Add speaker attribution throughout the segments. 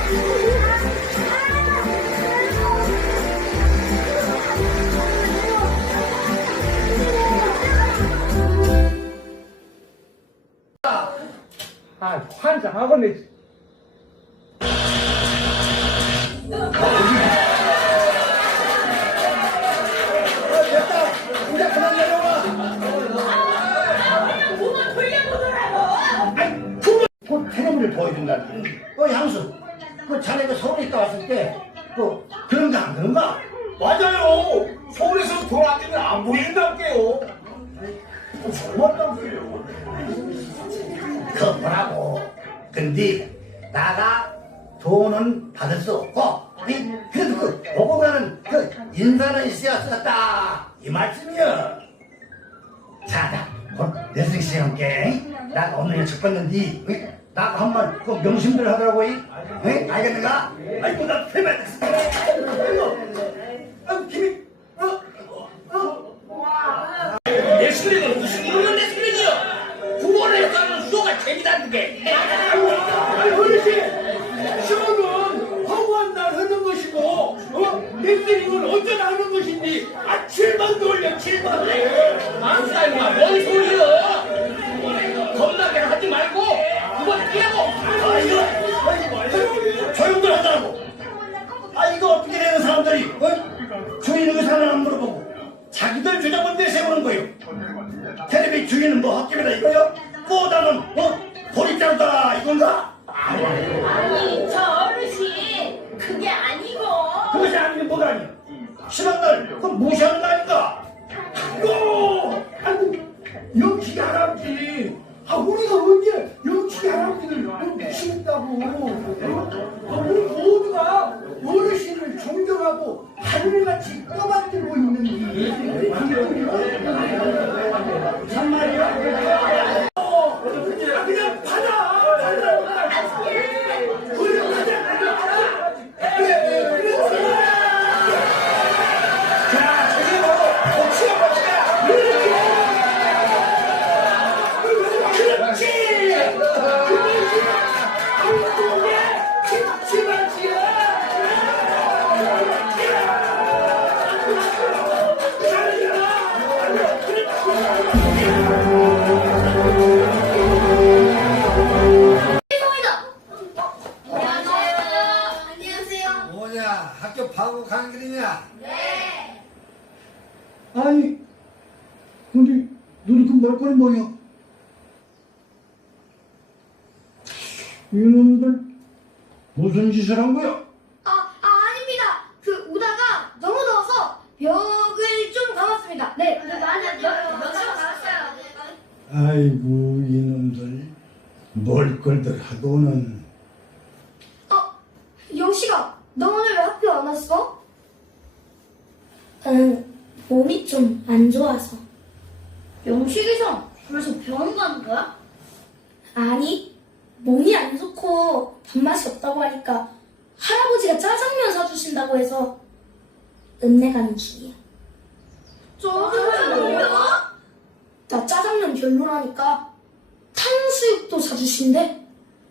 Speaker 1: 아, 환장하겠네.
Speaker 2: 그 테레비를 보여준다니. 양수, 자네가 서울에 있다 왔을 때, 그런가 안 그런가?
Speaker 1: 맞아요. 서울에서 돌아다니면 안 보인다고요.
Speaker 2: 고맙다고요. 그 뭐라고? 근데 나가 돈은 받을 수 없고, 그래도 보고 가는 인사는 있어야 썼다 이 말씀이야. 자, 곧 내승 씨 함께 나 오늘 첫 봤는데 나 한번 명심들 하더라고. 알겠는가? 아이고 나 패배. 김이
Speaker 3: 레슬링은 무슨 이런 레슬링이요? 구원에 가는 수도가 재미다는 게.
Speaker 1: 어르신, 쇼는 허구한 날 하는 것이고, 레슬링은 언제나 하는 것인지, 7만 돌려, 7만.
Speaker 3: 망사 임마 뭔 소리여? 겁나게 하지 말고 그걸 뛰라고.
Speaker 2: 조용들 하자고. 이거 어떻게 되는 사람들이 주인의 의사는 안 물어보고 자기들 주장만 내세우는 거요. 텔레비 주인은 뭐 헛개비다 이거요? 꼬다는 보리자루다 이건가?
Speaker 4: 아니 저 어르신 그게 아니고
Speaker 2: 그것이 아니면 뭐가 아니야? 신앙들 그건 무시하는 거 아닌가?
Speaker 1: 아이고, 영치 할아버지. 우리가 언제 영치 할아버지를 무시했다고. 우리 모두가 어르신을 존경하고 하늘같이 떠받들고 있는데. 참말이야? 그냥 받아.
Speaker 5: 학교 방학 가는 길이냐?
Speaker 4: 네.
Speaker 1: 아니, 근데 너는 그 말거리 뭐야? 이놈들 무슨 짓을 한 거야?
Speaker 4: 아닙니다. 오다가 너무 더워서 벽을 좀 감았습니다. 네. 벽을 감았어요.
Speaker 2: 아이고 이놈들 뭘 걸들 하고는.
Speaker 4: 영식아, 너 오늘 왜 학교 안 왔어? 나는 몸이 좀 안 좋아서. 영식이상, 그래서 병원 가는 거야? 아니, 몸이 안 좋고 밥맛이 없다고 하니까 할아버지가 짜장면 사주신다고 해서 읍내 가는 중이야. 짜장면이요? 나 짜장면 별로라니까 탕수육도 사주신대.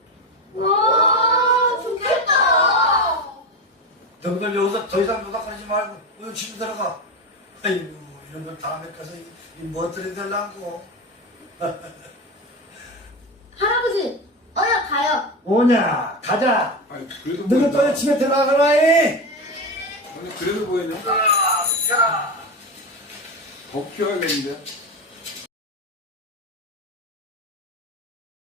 Speaker 4: 와, 좋겠다.
Speaker 5: 너희들 여기서 더 이상 노닥하지 말고 우리 집에 들어가. 아이고 이런 걸 다음에 가서 뭐들이 되려고.
Speaker 4: 할아버지, 어여 가요.
Speaker 2: 오냐 가자.
Speaker 6: 그래도
Speaker 2: 너희 또 집에 들어가라.
Speaker 6: 그래도 보이네. 더 키워야겠는데.